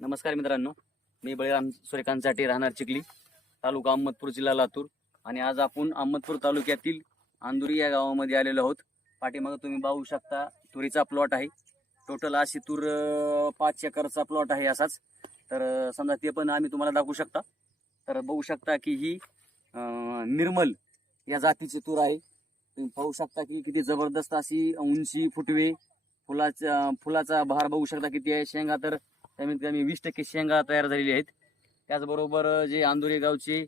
नमस्कार मित्रांनो, मी बळीराम सूर्यकांत चाटे, राहणार चिखली, तालुका अहमदपूर, जिल्हा लातूर. आणि आज आपण अहमदपूर तालुक्यातील अंदुरी या गावामध्ये आलेलो आहोत. पाठीमागे तुम्ही पाहू शकता तुरीचा प्लॉट आहे. टोटल अशी तूर 5 एकरचा प्लॉट आहे असाच. तर समजा ते पण आम्ही तुम्हाला दाखवू शकता. तर बघू शकता की ही निर्मल या जातीची तूर आहे. तुम्ही पाहू शकता की किती जबरदस्त अशी उंची, फुटवे, फुलाचा बहार बघू शकता किती आहे. शेंगा तर कमीत कमी 20% शेंगा तयार झालेली आहेत. त्याचबरोबर जे अंदुरी गावचे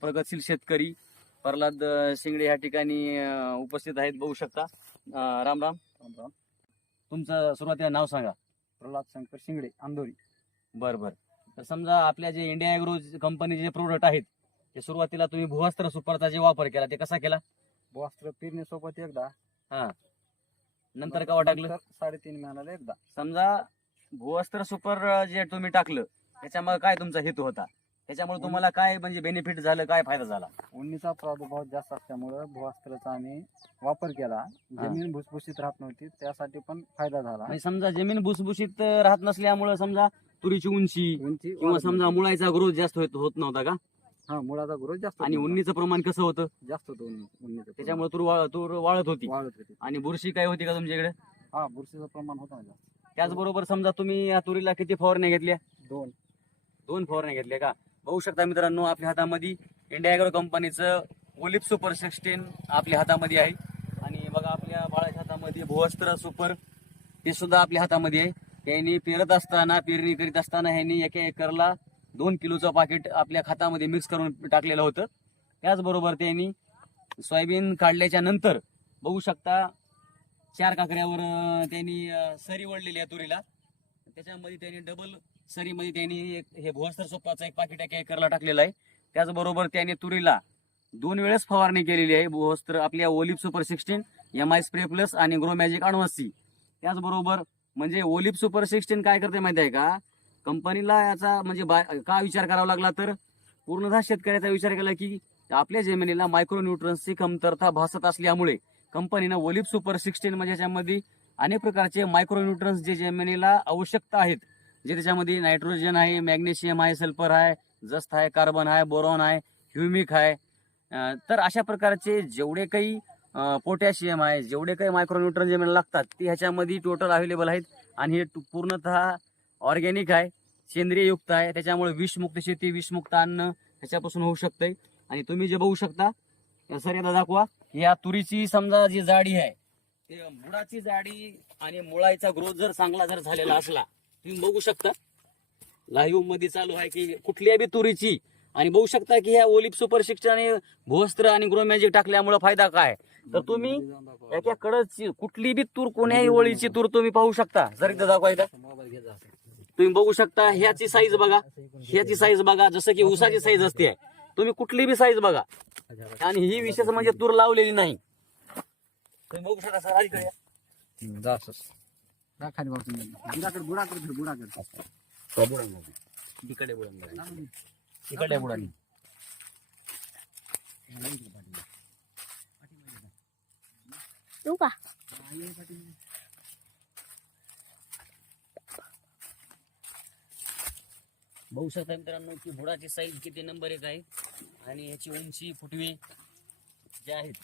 प्रगतशील शेतकरी प्रल्हाद शिंगडे या ठिकाणी उपस्थित आहेत, बघू शकता. राम राम. राम. तुमचं सुरुवातीला नाव सांगा. प्रल्हाद शंकर शिंगडे, अंदोरी. बरं. तर समजा आपल्या जे इंडिया ॲग्रो कंपनीचे जे प्रोडक्ट आहेत ते सुरुवातीला तुम्ही भुवस्त्र सुपरचा जे वापर केला ते कसा केला? भुवस्त्र पेरणीसोबत एकदा, हा, नंतर का टाकलं? 3.5 महिन्याला एकदा. समजा भुवस्त्र सुपर जे तुम्ही टाकलं त्याच्यामुळे काय तुमचा हेतू होता? त्याच्यामुळे तुम्हाला काय म्हणजे बेनिफिट झालं, काय फायदा झाला? उन्नीचा प्रादुर्भाव जास्त असल्यामुळे भुवस्त्राचा आम्ही वापर केला. जमीन भुसभुशीत राहत नव्हती, त्यासाठी पण फायदा झाला. म्हणजे समजा जमीन भुसभुशीत राहत नसल्यामुळे समजा तुरीची उंची किंवा समजा मुळाचा ग्रोथ जास्त होत नव्हता का? हा, मुळाचा ग्रोथ जास्त. आणि उन्नीचं प्रमाण कसं होतं? जास्त होतं उन्नीचं. त्याच्यामुळे तूर वाळत होती. आणि बुरशी काय होती का तुमच्याकडे? हा, बुरशीचं प्रमाण होतं ना. त्याचबरोबर समजा तुम्ही या तुरीला किती फवारण्या घेतल्या? 2 फवारण्या घेतल्या का? बघू शकता मित्रांनो, आपल्या हातामध्ये इंडिया ॲग्रो कंपनीचं ओलिप सुपर 16 आपल्या हातामध्ये आहे. आणि बघा आपल्या बाळाच्या हातामध्ये भुवस्त्र सुपर ते सुद्धा आपल्या हातामध्ये आहे. यांनी पेरणी करीत असताना ह्यांनी एका एकरला 2 किलोचं पाकिट आपल्या खतामध्ये मिक्स करून टाकलेलं होतं. त्याचबरोबर त्यांनी सोयाबीन काढल्याच्या नंतर बघू शकता 4 काकड्यावर त्यांनी सरी वळलेली आहे तुरीला. त्याच्यामध्ये त्यांनी डबल सरीमध्ये त्यांनी हे भुवस्त्र सुपरचं एक पाकिट एका एकरला टाकलेलं आहे. त्याचबरोबर त्याने तुरीला 2 वेळेस फवारणी केलेली आहे. भुवस्त्र आपल्या ओलिप सुपर 16, MI स्प्रे प्लस आणि ग्रो मॅजिक ॲडव्हान्स. त्याचबरोबर म्हणजे ओलिप सुपर 16 काय करते माहिती आहे का? कंपनीला याचा म्हणजे का विचार करावा लागला तर पूर्णतः शेतकऱ्याचा विचार केला की आपल्या जमिनीला मायक्रोन्यूट्रन्सची कमतरता भासत असल्यामुळे कंपनीनं ओलिप सुपर 16 म्हणजे याच्यामध्ये अनेक प्रकारचे मायक्रोन्यूट्रन्स जे जमिनीला आवश्यकता आहेत, जे त्याच्यामध्ये नायट्रोजन आहे, मॅग्नेशियम आहे, सल्फर आहे, जस्त आहे, कार्बन आहे, बोरॉन आहे, ह्युमिक आहे, तर अशा प्रकारचे जेवढे काही पोटॅशियम आहे, जेवढे काही मायक्रोन्यूट्रन्स जमिनीला लागतात ते ह्याच्यामध्ये टोटल अवेलेबल आहेत. आणि हे पूर्णतः ऑर्गॅनिक आहे, सेंद्रिय युक्त आहे. त्याच्यामुळे विषमुक्त शेती, विषमुक्त अन्न त्याच्यापासून होऊ शकतंय. आणि तुम्ही जे बघू शकता सर, एकदा दाखवा. या तुरीची समजा जी जाडी आहे ते बुडाची जाडी आणि मुळाचा ग्रोथ जर चांगला जर झालेला असला, तुम्ही बघू शकता लाईव्ह मध्ये चालू आहे की कुठल्या बी तुरीची. आणि बघू शकता की ह्या ओलिप सुपर 16 आणि भुवस्त्र आणि ग्रो मॅजिक टाकल्यामुळे फायदा काय? तर तुम्ही एका कडची कुठली बी तूर, कोण्याही ओळीची तूर तुम्ही पाहू शकता. जर एकदा दाखवा, एकदा तुम्ही बघू शकता. ह्याची साईज बघा, ह्याची साईज बघा, जसं की ऊसाची साईज असते. तुम्ही कुठली बी साईज बघा. आणि ही विशेष म्हणजे तूर लावलेली नाही. तुम्ही बघू शकता सर, आधी इकडे बुडानी बघू शकता मित्रांनो की बुडाची साईज किती नंबर 1 आहे. आणि याची उंची, फुटवे जे आहेत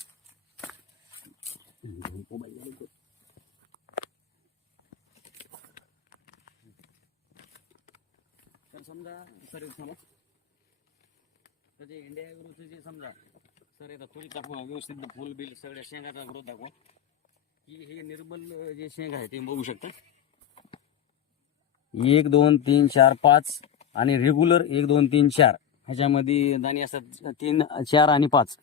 तर समजा सर जे इंडिया ॲग्रोचं जे समजा सर एकदा फुल दाखवा, व्यवस्थित फुल बिल सगळ्या शेंगाचा ग्रोथ दाखवा की हे निर्मल जे शेंग आहे ते बघू शकता. 1 2 3 4 5 आणि रेग्युलर 1 2 3 4 ह्याच्यामध्ये दाणे असतात 3 4 आणि 5.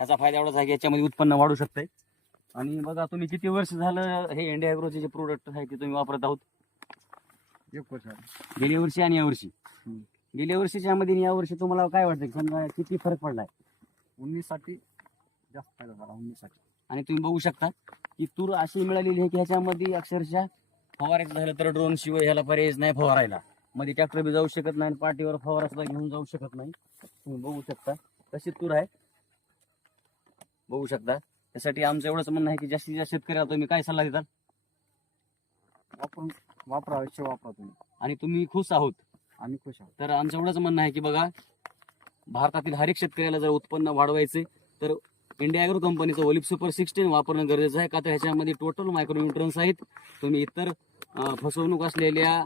ह्याचा फायदा एवढाच आहे की याच्यामध्ये उत्पन्न वाढू शकतंय. आणि बघा तुम्ही किती वर्ष झालं हे इंडिया ॲग्रोचे जे प्रोडक्ट आहे ते तुम्ही वापरत आहोत? 1 वर्ष. गेल्या वर्षी आणि यावर्षी. गेल्या वर्षीच्या मध्ये या वर्षी तुम्हाला काय वाटतं समजा किती फरक पडलाय? 19 साठी जास्त फायदा झाला. 19 साठी. आणि तुम्ही बघू शकता की तूर अशी मिळालेली आहे की ह्याच्यामध्ये अक्षरशः फवारायचं झालं तर ड्रोन शिवाय ह्याला पर्यायच नाही फवारायला. मध्ये ट्रॅक्टर बी जाऊ शकत नाही, पाठीवर फवारा सुद्धा घेऊन जाऊ शकत नाही. तुम्ही बघू शकता कशी तूर आहे, बघू शकता. त्यासाठी आमचं एवढंच म्हणणं आहे की जास्तीत जास्त शेतकऱ्याला तुम्ही काय सल्ला देताल वापरा अवश्य वापरा तुम्ही. आणि तुम्ही खुश आहोत? आम्ही खुश आहोत. तर आमचं एवढंच म्हणणं आहे की बघा, भारतातील हर एक शेतकऱ्याला जर उत्पन्न वाढवायचे तर इंडिया ॲग्रो कंपनीचं ओलिप सुपर 16 वापरणं गरजेचं आहे. का तर ह्याच्यामध्ये टोटल मायक्रोन्यूट्रन्स आहेत. तुम्ही इतर फसवणूक असलेल्या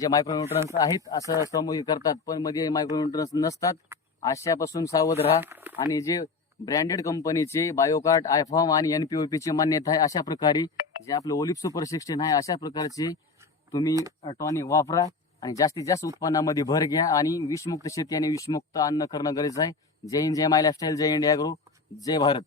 जे मायक्रोन्यूट्रन्स आहेत असं समोर करतात, पण मध्ये मायक्रोन्यूट्रन्स नसतात. अशापासून सावध राहा. आणि जे ब्रँडेड कंपनीचे बायोकार्ट, आयफॉर्म आणि NPOP ची मान्यता आहे, अशा प्रकारे जे आपलं ओलिप सुपर 16 आहे अशा प्रकारचे तुम्ही टॉनिक वापरा आणि जास्तीत जास्त उत्पन्नामध्ये भर घ्या. आणि विषमुक्त शेती आणि विषमुक्त अन्न करणं गरजेचं आहे. जय हिंद, जय माय लाईफस्टाईल, जय इंडिया ॲग्रो, जय भारत.